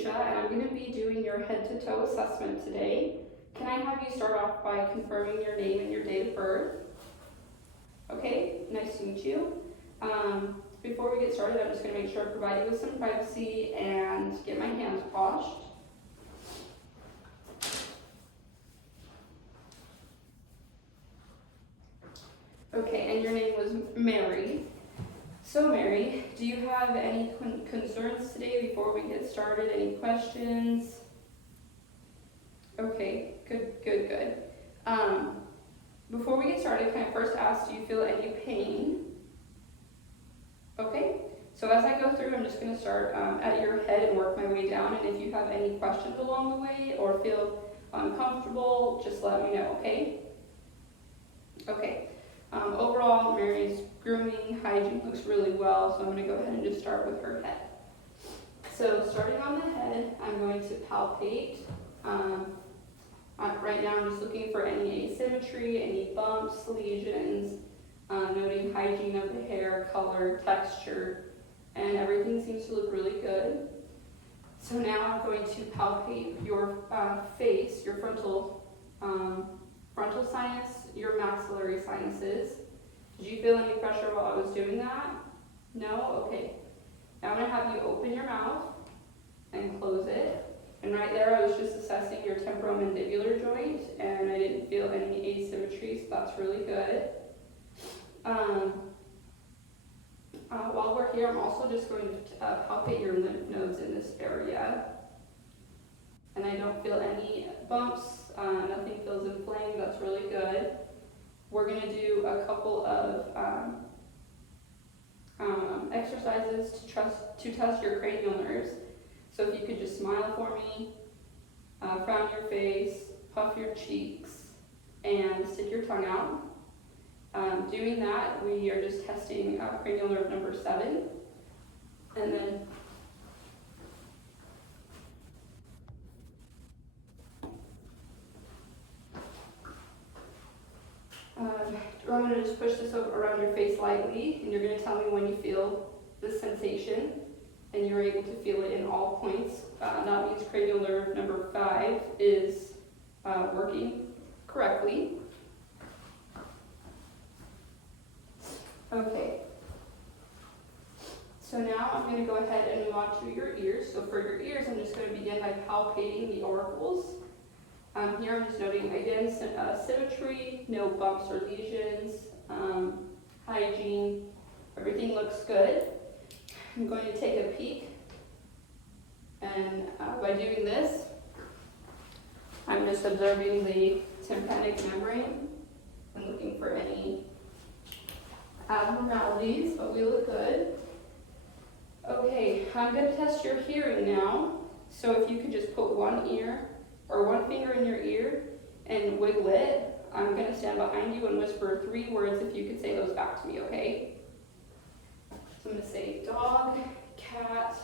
Alicia, and I'm going to be doing your head-to-toe assessment today. Can I have you start off by confirming your name and your date of birth? Okay, nice to meet you. Before we get started, I'm just going to make sure I provide you with some privacy and get my hands washed. Okay, and your name was Mary. So Mary, do you have any concerns today before we get started? Any questions? Okay, good. Before we get started, can I first ask, do you feel any pain? Okay, so as I go through, I'm just going to start at your head and work my way down, and if you have any questions along the way or feel uncomfortable, just let me know, okay? Okay. Overall, Mary's grooming hygiene looks really well, so I'm going to go ahead and just start with her head. So starting on the head, I'm going to palpate. Right now I'm just looking for any asymmetry, any bumps, lesions, noting hygiene of the hair, color, texture, and everything seems to look really good. So now I'm going to palpate your face, your frontal sinus, your maxillary sinuses. Did you feel any pressure while I was doing that? No? Okay. Now I'm going to have you open your mouth and close it. And right there I was just assessing your temporomandibular joint, and I didn't feel any asymmetry, so that's really good. While we're here, I'm also just going to palpate your lymph nodes in this area. And I don't feel any bumps, nothing feels inflamed, that's really good. We're going to do a couple of exercises to test your cranial nerves. So if you could just smile for me, frown your face, puff your cheeks, and stick your tongue out. Doing that, we are just testing cranial nerve number 7. And then I'm going to just push this around your face lightly, and you're going to tell me when you feel this sensation, and you're able to feel it in all points. That means cranial nerve number 5 is working correctly. Okay. So now I'm going to go ahead and move on to your ears. So for your ears, I'm just going to begin by palpating the auricles. Here I'm just noting, again, symmetry, no bumps or lesions, hygiene, everything looks good. I'm going to take a peek, and by doing this, I'm just observing the tympanic membrane and looking for any abnormalities, but we look good. Okay, I'm going to test your hearing now, so if you could just put one finger in your ear and wiggle it. I'm going to stand behind you and whisper 3 words if you could say those back to me, okay? So I'm going to say dog, cat,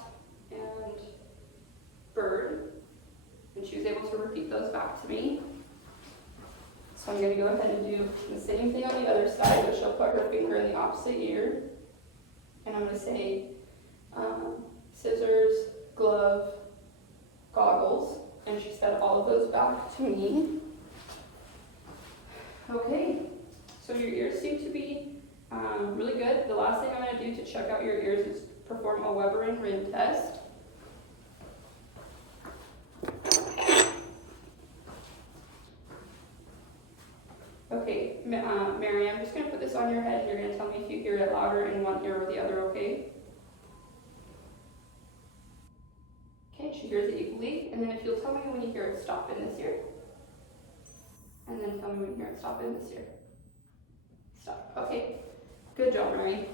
and bird. And she was able to repeat those back to me. So I'm going to go ahead and do the same thing on the other side, but she'll put her finger in the opposite ear. And I'm going to say scissors, glove, goggles. And she said all of those back to me. Okay, so your ears seem to be really good. The last thing I'm going to do to check out your ears is perform a Weber and Rin test. Okay, Mary, I'm just going to put this on your head, and you're going to tell me if you hear it louder in one ear or the other, okay? Okay, she hears it equally, and then if you'll tell me when you hear it stop in this ear, and then tell me when you hear it stop in this ear. Stop. Okay, good job, Mary.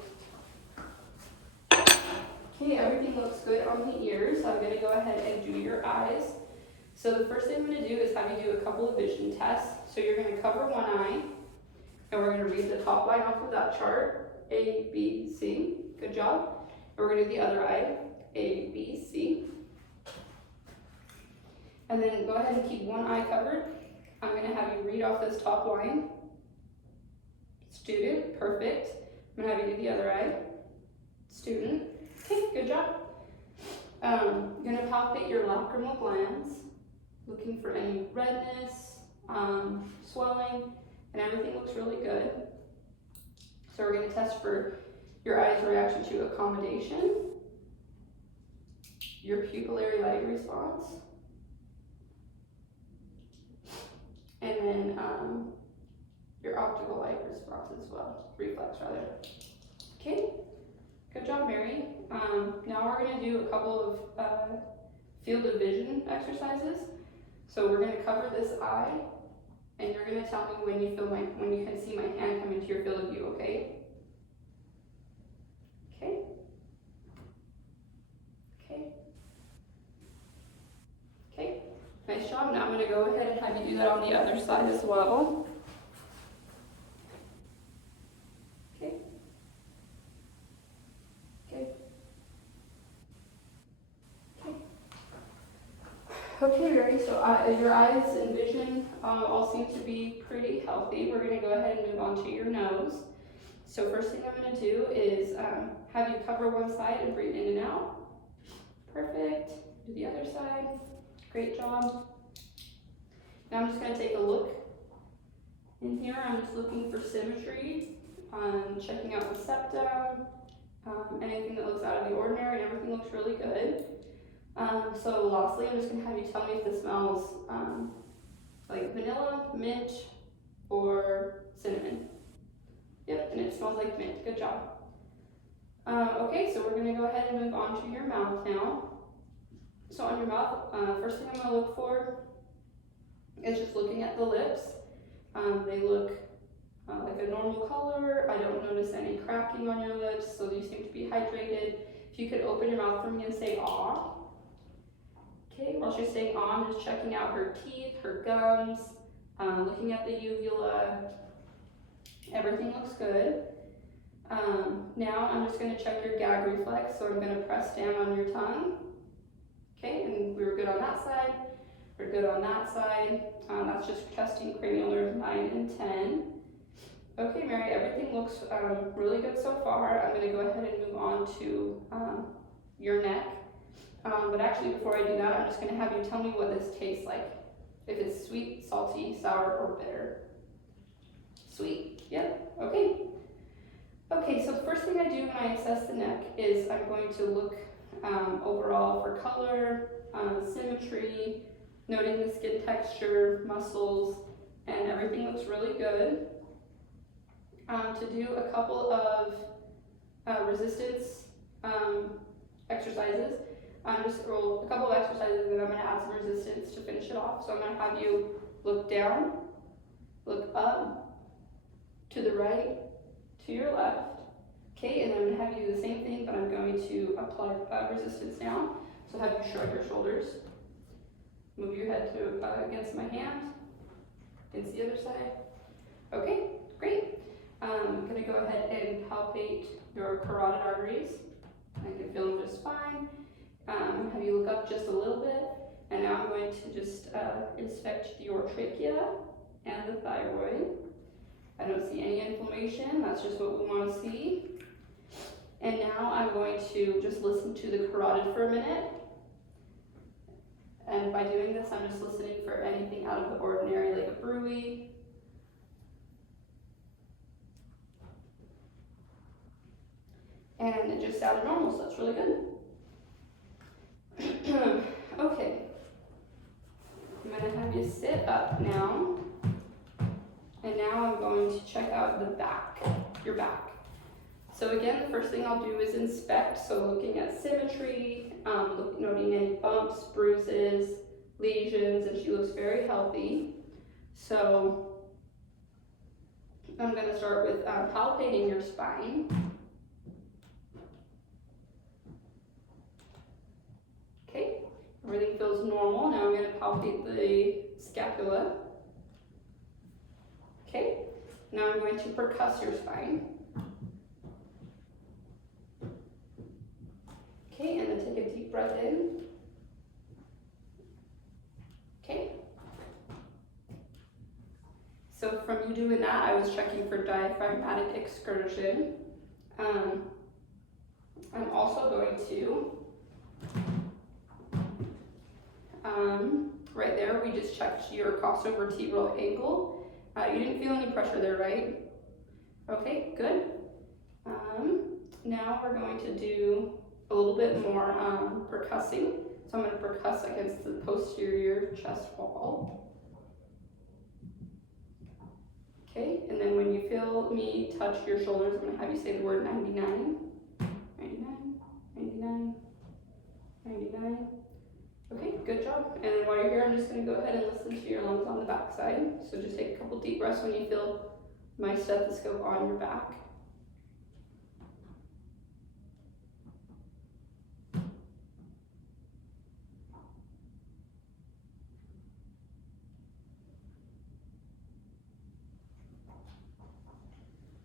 Okay, everything looks good on the ears, so I'm going to go ahead and do your eyes. So the first thing I'm going to do is have you do a couple of vision tests. So you're going to cover one eye, and we're going to read the top line off of that chart, A, B, C. Good job. And we're going to do the other eye, A, B, C. And then go ahead and keep one eye covered. I'm going to have you read off this top line. Student, perfect. I'm going to have you do the other eye. Student. Okay, good job. Gonna palpate your lacrimal glands, looking for any redness, swelling, and everything looks really good. So we're gonna test for your eyes' reaction to accommodation, your pupillary light response, and then your optical light response as well, reflex rather. Okay, good job, Mary. Now we're gonna do a couple of field of vision exercises. So we're gonna cover this eye, and you're gonna tell me when you can see my hand come into your field of view, okay? Okay. Okay. Okay, nice job. Now I'm gonna go ahead and have you do that on the other side as well. Okay. Okay. Okay. Okay, Mary, so your eyes and vision all seem to be pretty healthy. We're gonna go ahead and move on to your nose. So first thing I'm gonna do is have you cover one side and breathe in and out. Perfect. Do the other side. Great job. Now I'm just gonna take a look in here. I'm just looking for symmetry, checking out the septum, anything that looks out of the ordinary, and everything looks really good. So lastly, I'm just gonna have you tell me if this smells like vanilla, mint, or cinnamon. Yep, and it smells like mint. Good job. Okay, so we're gonna go ahead and move on to your mouth now. So on your mouth, first thing I'm gonna look for is just looking at the lips. They look like a normal color. I don't notice any cracking on your lips, so these seem to be hydrated. If you could open your mouth for me and say "ah." Okay, while she's saying "ah," I'm just checking out her teeth, her gums, looking at the uvula. Everything looks good. Now I'm just gonna check your gag reflex, so I'm gonna press down on your tongue. Okay, and we were good on that side. We're good on that side. That's just testing cranial nerves 9 and 10. Okay, Mary, everything looks really good so far. I'm gonna go ahead and move on to your neck. But actually, before I do that, I'm just gonna have you tell me what this tastes like. If it's sweet, salty, sour, or bitter. Sweet, yep, okay. Okay, so the first thing I do when I assess the neck is I'm going to look overall for color, symmetry, noting the skin texture, muscles, and everything looks really good. To do a couple of resistance exercises, a couple of exercises, and I'm going to add some resistance to finish it off. So I'm going to have you look down, look up, to the right, to your left. Okay, and I'm going to have you do the same thing, but I'm going to apply resistance now. So have you shrug your shoulders, move your head to against my hand, against the other side. Okay, great. I'm going to go ahead and palpate your carotid arteries. I can feel them just fine. Have you look up just a little bit, and now I'm going to just inspect your trachea and the thyroid. I don't see any inflammation. That's just what we want to see. And now I'm going to just listen to the carotid for a minute. And by doing this, I'm just listening for anything out of the ordinary, like a bruit. And it just sounded normal, so that's really good. Okay. I'm going to have you sit up now. And now I'm going to check out the back, your back. So again, the first thing I'll do is inspect, so looking at symmetry, noting any bumps, bruises, lesions, and she looks very healthy. So I'm going to start with palpating your spine. Okay, everything feels normal. Now I'm going to palpate the scapula. Okay, now I'm going to percuss your spine. Okay, and then take a deep breath in. Okay. So from you doing that, I was checking for diaphragmatic excursion. I'm also going to right there, we just checked your crossover T-roll ankle. You didn't feel any pressure there, right? Okay, good. Now we're going to do a little bit more percussing. So I'm going to percuss against the posterior chest wall. Okay, and then when you feel me touch your shoulders, I'm going to have you say the word 99, 99, 99, 99. Okay, good job. And then while you're here, I'm just going to go ahead and listen to your lungs on the back side. So just take a couple deep breaths when you feel my stethoscope on your back.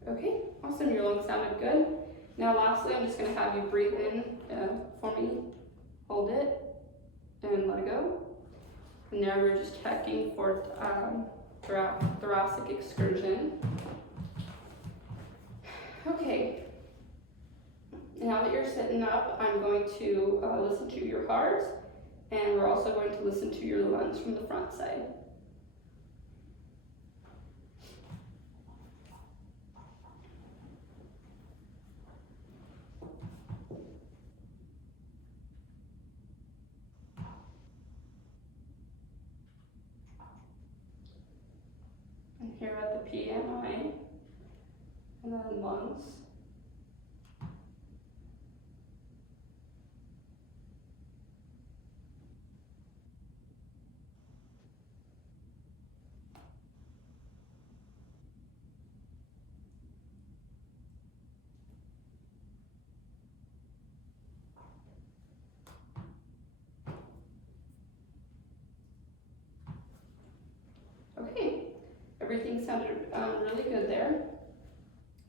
Okay, awesome, your lungs sounded good. Now lastly, I'm just going to have you breathe in for me, hold it, and let it go. And there we're just checking for thoracic excursion. Okay, now that you're sitting up, I'm going to listen to your heart, and we're also going to listen to your lungs from the front side. And here at the PMI, and then lungs. Okay, everything sounded really good there.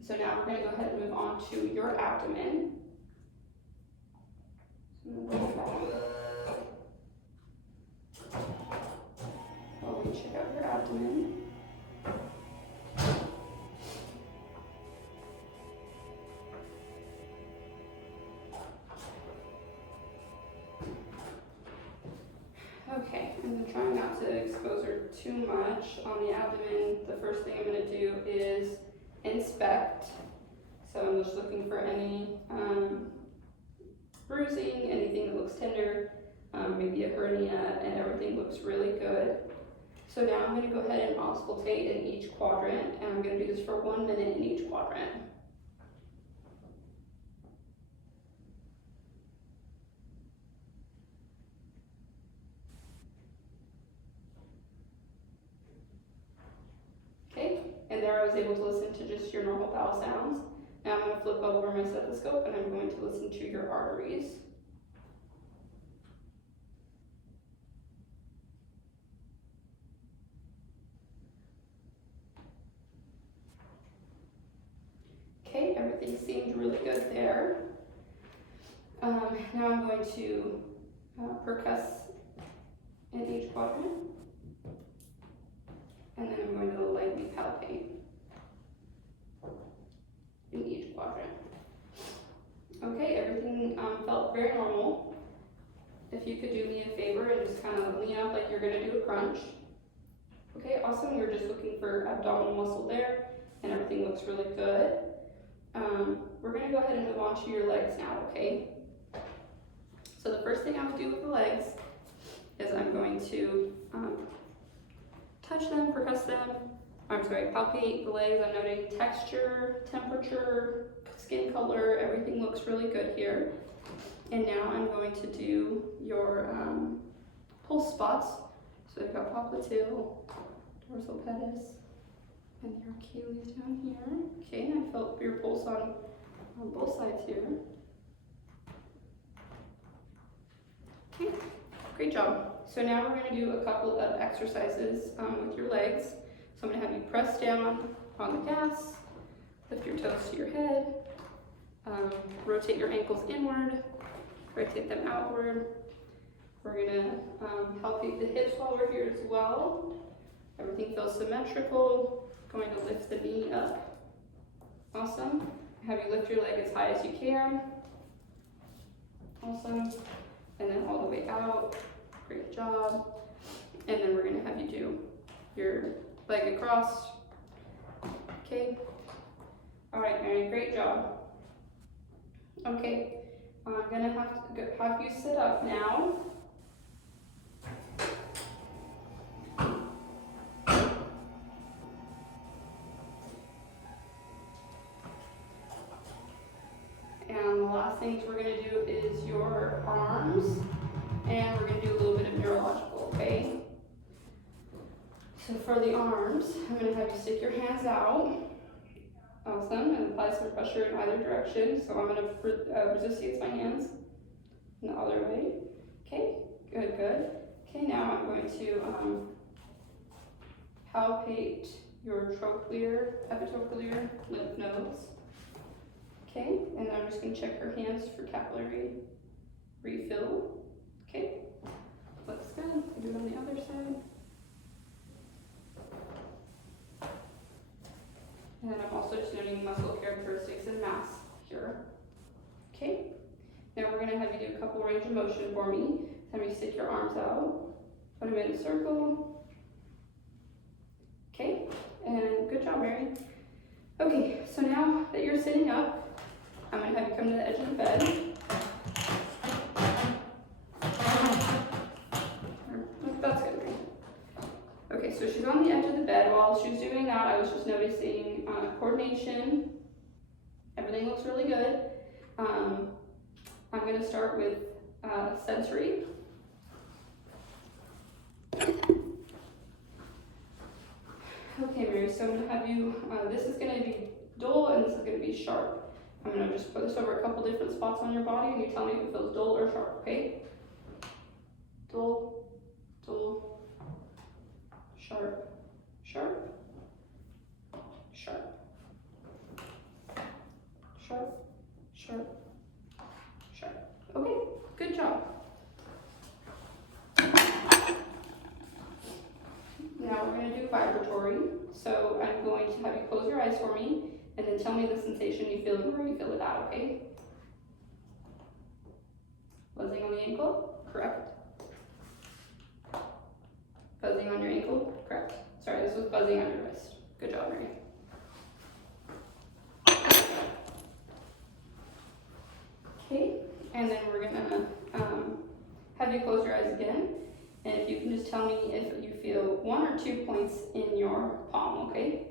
So now we're going to go ahead and move on to your abdomen. While we check out your abdomen. Okay, I'm trying not to expose her too much on the abdomen. The first thing I'm going to do is inspect. So I'm just looking for any bruising, anything that looks tender, maybe a hernia, and everything looks really good. So now I'm going to go ahead and auscultate in each quadrant, and I'm going to do this for 1 minute in each quadrant. Okay, and there I was able to listen to just your normal bowel sounds. Now I'm going to flip over my stethoscope and I'm going to listen to your arteries. Okay, everything seemed really good there. Now I'm going to percuss in each quadrant. And then I'm going to lightly palpate in each quadrant. Okay, everything felt very normal. If you could do me a favor and just kind of lean up like you're going to do a crunch. Okay, awesome. We're just looking for abdominal muscle there, and everything looks really good. We're going to go ahead and move on to your legs now, okay? So the first thing I'm going to do with the legs is I'm going to touch them, percuss them. Palpate the legs. I'm noting texture, temperature, skin color, everything looks really good here. And now I'm going to do your pulse spots. So I've got popliteal, dorsal pedis, and your Achilles down here. Okay, and I felt your pulse on both sides here. Okay, great job. So now we're going to do a couple of exercises with your legs. So I'm going to have you press down on the gas, lift your toes to your head, rotate your ankles inward, rotate them outward. We're going to palpate the hips while we're here as well. Everything feels symmetrical. Going to lift the knee up. Awesome. Have you lift your leg as high as you can. Awesome. And then all the way out. Great job. And then we're gonna have you do your leg across. Okay. All right, Mary, great job. Okay, I'm gonna have you sit up now. And the last things we're gonna do is your arms, and we're gonna do a little bit of neurological, okay? So for the arms, I'm gonna have you stick your hands out. Awesome, and apply some pressure in either direction. So I'm gonna resist against my hands in the other way. Okay, good, good. Okay, now I'm going to palpate your trochlear, epitrochlear lymph nodes. Okay, and I'm just gonna check her hands for capillary refill. Okay, looks good. I'll do it on the other side. And then I'm also just noting muscle characteristics and mass here. Okay, now we're gonna have you do a couple range of motion for me. So have you stick your arms out, put them in a circle. Okay, and good job, Mary. Okay, so now that you're sitting up, I'm gonna have you come to the edge of the bed. That's good, Mary. Okay, so she's on the edge of the bed. While she was doing that, I was just noticing coordination. Everything looks really good. I'm going to start with sensory. Okay, Mary, so I'm going to have you, this is going to be dull and this is going to be sharp. I'm going to just put this over a couple different spots on your body and you tell me if it feels dull or sharp, okay? Dull, dull, sharp, sharp, sharp, sharp, sharp, sharp. Okay, good job. Now we're going to do vibratory. So I'm going to have you close your eyes for me and then tell me the sensation you feel and where you feel it at, okay? Buzzing on the ankle, correct. Buzzing on your ankle, correct. Sorry, this was buzzing on your wrist. Good job, Mary. Okay, and then we're gonna have you close your eyes again. And if you can just tell me if you feel 1 or 2 points in your palm, okay?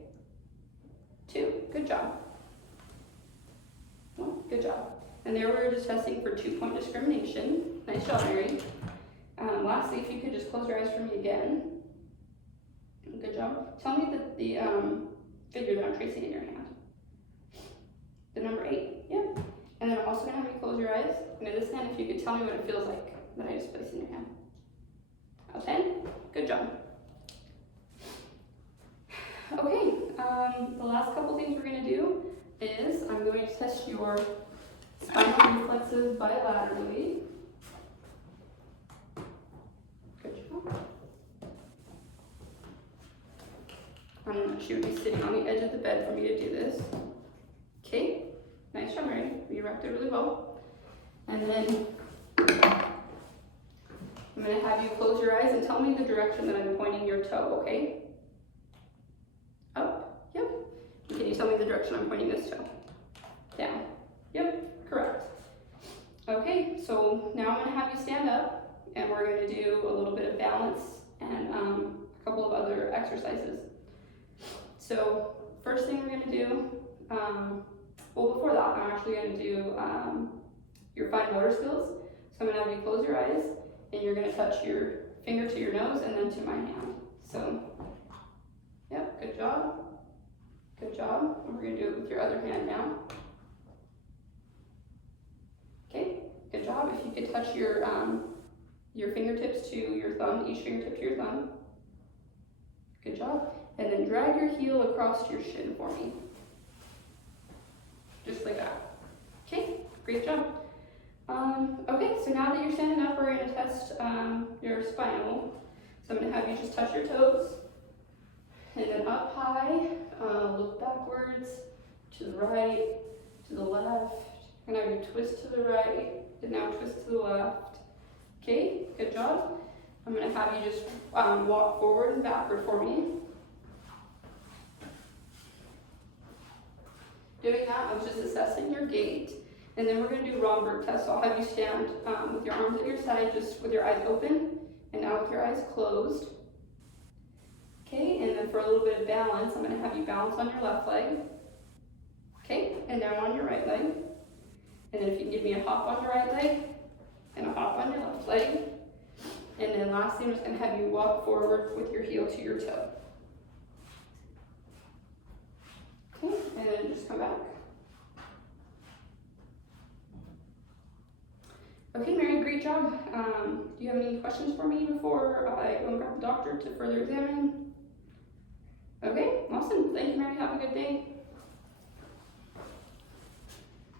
2, good job. 1, good job. And there we're just testing for 2-point discrimination. Nice job, Mary. Lastly, if you could just close your eyes for me again. Good job. Tell me the figure that I'm tracing in your hand. The number 8, yeah. And then I'm also gonna have you close your eyes. And in this hand, if you could tell me what it feels like that I just placed in your hand. Okay, good job. Okay, the last couple things we're gonna do is I'm going to test your spinal reflexes bilaterally. Good job. She would be sitting on the edge of the bed for me to do this. Okay, nice job, Mary. You wrapped it really well. And then I'm going to have you close your eyes and tell me the direction that I'm pointing your toe, okay? Up, yep. And can you tell me the direction I'm pointing this toe? Down, yep, correct. Okay, so now I'm going to have you stand up and we're going to do a little bit of balance and a couple of other exercises. So first thing we're going to do, well before that, I'm actually going to do your fine motor skills. So I'm going to have you close your eyes and you're going to touch your finger to your nose and then to my hand. So, yep, good job. Good job. And we're going to do it with your other hand now. Okay, good job. If you could touch your fingertips to your thumb, each fingertip to your thumb. Good job. And then drag your heel across your shin for me. Just like that. Okay, great job. Okay, so now that you're standing up, we're going to test your spinal. So I'm going to have you just touch your toes, and then up high, look backwards, to the right, to the left. I'm going to have you twist to the right, and now twist to the left. Okay, good job. I'm going to have you just walk forward and backward for me. Doing that, I was just assessing your gait. And then we're going to do Romberg test. So I'll have you stand with your arms at your side, just with your eyes open, and now with your eyes closed. Okay, and then for a little bit of balance, I'm going to have you balance on your left leg. Okay, and now on your right leg. And then if you can give me a hop on your right leg, and a hop on your left leg. And then lastly, I'm just going to have you walk forward with your heel to your toe. Okay, and then just come back. Okay, Mary, great job. Do you have any questions for me before I go and grab the doctor to further examine? Okay, awesome. Thank you, Mary. Have a good day.